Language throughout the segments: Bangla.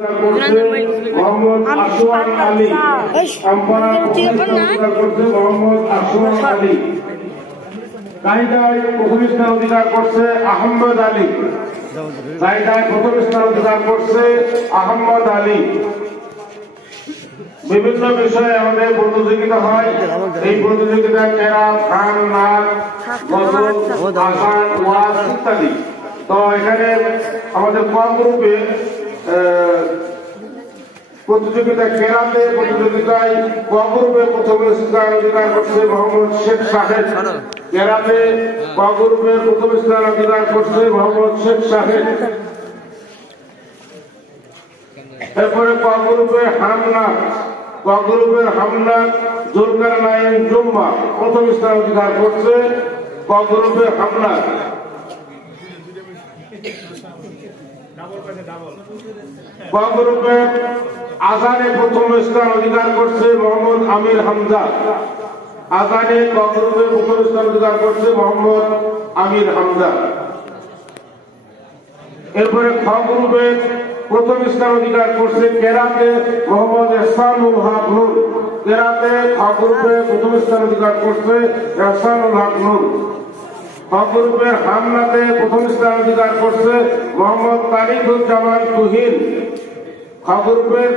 Mohammad Aswan Ali, Mohammad Aswan Ali. কায়দায় প্রথম স্থান অধিকার করছে আহমদ আলী। কায়দায় প্রথম স্থান অধিকার করছে আহমদ আলী। বিভিন্ন বিষয়ে আমাদের প্রতিযোগিতা হয়। এই প্রতিযোগিতায় কেরাত, গান, নাচ, গজল, আযান, ওয়াজ ইত্যাদি। তো এখানে আমাদের ক গ্রুপে প্রতিযোগিতা কেরাতে প্রতিযোগিতায় ক গ্রুপে প্রথম স্থান অধিকার করছে মোহাম্মদ শেখ সাহেব। কেরাতে ক গ্রুপে প্রথম স্থান অধিকার করছে মোহাম্মদ শেখ সাহেব। এরপরে ক গ্রুপে হামনাথ, ক গ্রুপের হামনাথ জুলকারনাইন জুম্মা প্রথম স্থান অধিকার করছে ক গ্রুপে হামনাথ। ক গ্রুপে আযানে প্রথম স্থান অধিকার করছে মোহাম্মদ আমির হামজা। আযানে ক গ্রুপে প্রথম স্থান অধিকার করছে মোহাম্মদ আমির হামজা। এরপরে খ গ্রুপে প্রথম স্থান অধিকার করছে কেরাতে মোহাম্মদ এহসানুল হক নূর। কেরাতে খ গ্রুপে প্রথম স্থান অধিকার করছে এহসানুল হক নূর। খ গ্রুপের হামনাতে প্রথম স্থান অধিকার করছে মোহাম্মদ তারিকুজ্জামান তুহিন। খ গ্রুপের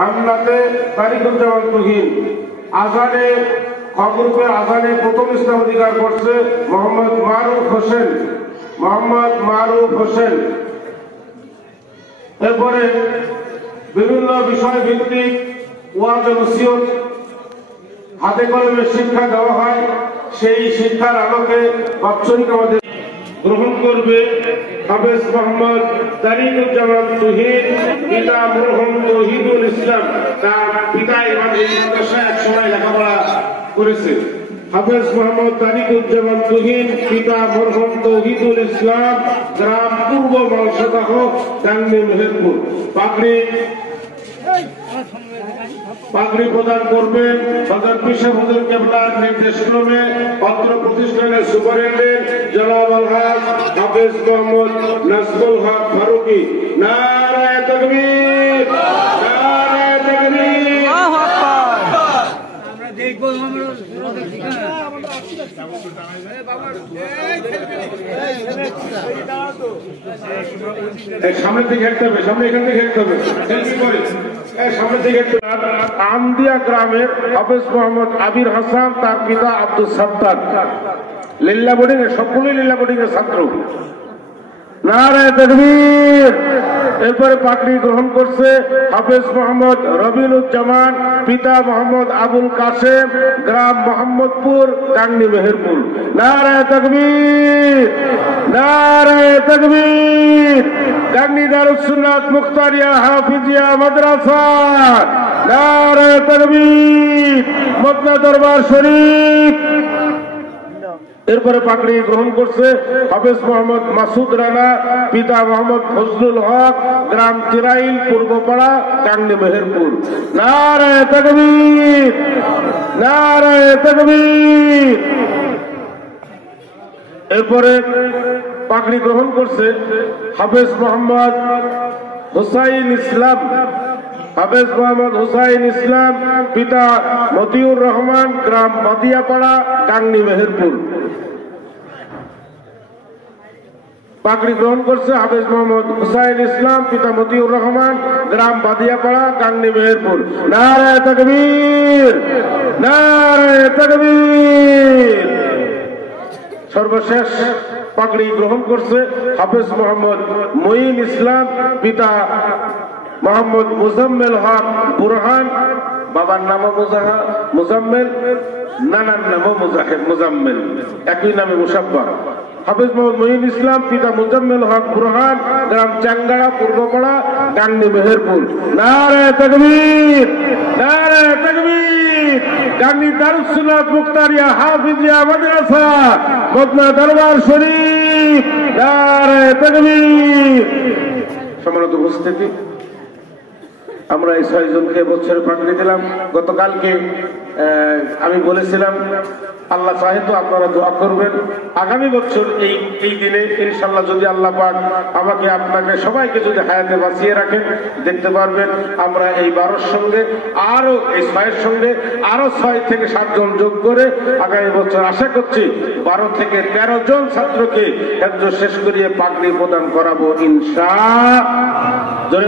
হামনাতে তারিকুজ্জামান তুহিন। আযানে খ গ্রুপের আযানে প্রথম স্থান অধিকার করছে মোহাম্মদ মারুফ হোসেন। মোহাম্মদ মারুফ হোসেন। এরপরে বিভিন্ন বিষয় ভিত্তিক ওয়াজ ও নসিহত হাতে কলমে শিক্ষা দেওয়া হয়। সেই শিক্ষার আলোকে বাৎসরিক আমাদের গ্রহণ করবে হাফেজ মোহাম্মদ তারিকুজ্জামান তুহিন, পিতা মরহুম তৌহিদুল ইসলাম। তার পিতা ইমাম এই মাদ্রাসায় এক সময় লেখাপড়া করেছে। হাফেজ মোহাম্মদ তারিকুজ্জামান তুহিন, পিতা মরহুম তৌহিদুল ইসলাম, গ্রাম পূর্ব মালসাদাহ, টাঙ্গী, মেহেরপুর। পাগড়ি প্রদান করবেন হযরত পিসা হুজুর কেবলার নির্দেশক্রমে অত্র প্রতিষ্ঠানের সুপারিনটেন্ডেন্ট জনাব আলহাজ হাফেজ মোহাম্মদ নাজমুল হক ফারুকী। নারায়ে তাকবীর, নারায়ে তাকবীর। আমরা দেখব সামনে থেকে হেঁটতে হবে, সামনে এখান থেকে হেঁটতে হবে, সামনে থেকে আমদিয়া গ্রামের হাফেজ মোহাম্মদ আবির হাসান, তার পিতা আব্দুল সাত্তার। লিল্লা বোর্ডিং এর সকলেই লিল্লা বোর্ডিং এর ছাত্র। নারায়ে তাকবীর। এরপরে পাগড়ি গ্রহণ করছে হাফেজ মোহাম্মদ রবিনুজ্জামান, পিতা মোহাম্মদ আবুল কাসেম, গ্রাম মোহাম্মদপুর, টাঙ্গী, মেহেরপুর। নারায়ে তাকবীর, নারায়ে তাকবীর। টাঙ্গী দারুস সুন্নাত মুখতারিয়া হাফিজিয়া মাদ্রাসা। নারায়ে তাকবীর। মদনা দরবার শরীফ। এরপরে পাগড়ি গ্রহণ করছে হাফেজ মোহাম্মদ মাসুদ রানা, পিতা মোহাম্মদ ফজলুল হক, গ্রাম চিরাইল, পূর্বপাড়া, টাঙ্গী, মেহেরপুর। নারায়ে তাকবীর, নারায়ে তাকবীর। এরপরে পাগড়ি গ্রহণ করছে হাফেজ মোহাম্মদ হুসাইন ইসলাম। হাফেজ মোহাম্মদ হুসাইন ইসলাম, পিতা মতিউর রহমান, গ্রাম বাদিয়াপাড়া, টাঙ্গী, মেহেরপুর। পাগড়ি গ্রহণ করছে হাফেজ মোহাম্মদ হুসাইন ইসলাম, পিতা মতিউর রহমান, গ্রাম বাদিয়াপাড়া, টাঙ্গী, মেহেরপুর। নারায়ে তাকবীর, নারায়ে তাকবীর। সর্বশেষ পাগড়ি গ্রহণ করছে হাফেজ মোহাম্মদ মঈন ইসলাম, পিতা মোহাম্মদ মুজাম্মেল হক বুরহান, বাবার নাম মুজাম্মেল, নানার নাম মুজাম্মেল, একই নামে মুসাব্বা। হাফেজ মোহাম্মদ মঈন ইসলাম, পিতা মুজাম্মেল হক বুরহান, গ্রাম চাঙ্গাড়া, পূর্বপাড়া, টাঙ্গী, মেহেরপুর। নারায়ে তাকবীর, নারায়ে তাকবীর। টাঙ্গী দারুস সুন্নাত মুখতারিয়া হাফিজিয়া মাদ্রাসা, মদনা দরবার শরীফ। নারায়ে তাকবীর। সম্মানিত উপস্থিতি, আমরা এই 6 জনকে বছরে পাগড়ি দিলাম। গতকালকে আমি বলেছিলাম আল্লাহ চাহে তো আপনারা দোয়া করবেন, আগামী বছর এই দিনে ইনশাল্লাহ যদি আল্লাহ পাক আমাকে আপনাকে সবাইকে যদি হায়াতে বাঁচিয়ে রাখেন, দেখতে পারবেন আমরা এই 12-র সঙ্গে আরো এই 6-এর সঙ্গে আরো 6 থেকে 7 জন যোগ করে আগামী বছর আশা করছি 12 থেকে 13 জন ছাত্রকে হেফজ শেষ করিয়ে পাগড়ি প্রদান করাবো ইনশাআল্লাহ।